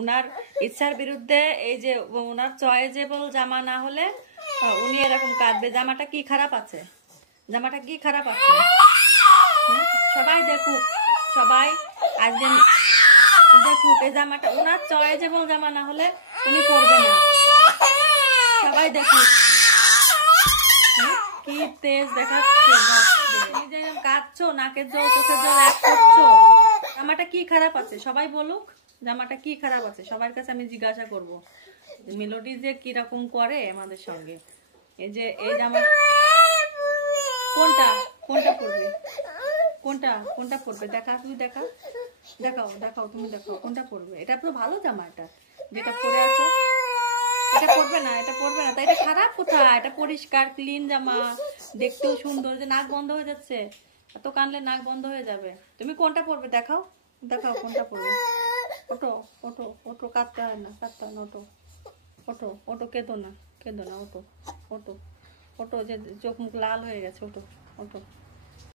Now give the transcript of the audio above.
উনার ইচ্ছার বিরুদ্ধে এই যে উনার চয়েজেবল জামা না হলে উনি এরকম কাঁদবে। জামাটা কি খারাপ আছে? জামাটা কি খারাপ আছে? সবাই দেখুক, সবাই আজকে দেখুক এই জামাটা উনার চয়েজেবল জামা না হলে উনি পরবে না। সবাই দেখুক কি তেজ দেখাচ্ছে। নিজে কাঁদছো, নাকের জল চোখের জল এক করছো। জামাটা কি খারাপ আছে সবাই বলুক। জামাটা কি খারাপ আছে সবার কাছে আমি জিজ্ঞাসা করব। মেলোডি যে কিরকম করে আমাদের সঙ্গে। এই যে এই জামা কোনটা কোনটা পরবে, কোনটা কোনটা পরবে দেখা, তুমি দেখা, দেখাও দেখাও, তুমি দেখাও কোনটা পরবে। এটা পুরো ভালো জামা, এটা যেটা পরে আছো এটা পরবে না, এটা পরবে না। তাই এটা খারাপ কোথায়? এটা পরিষ্কার ক্লিন জামা, দেখতেও সুন্দর। যে নাক বন্ধ হয়ে যাচ্ছে, এত কানলে নাক বন্ধ হয়ে যাবে। তুমি কোনটা পরবে দেখাও, দেখাও কোনটা পরবে। ওঠো ওঠো ওঠো, কাঁদতে হয় না, কাঁদতে হয় না, ওঠো ওঠো ওঠো, কেঁদো না কেঁদো না, ওঠো ওঠো ওঠো, যে চোখ মুখ লাল হয়ে গেছে, ওঠো ওঠো।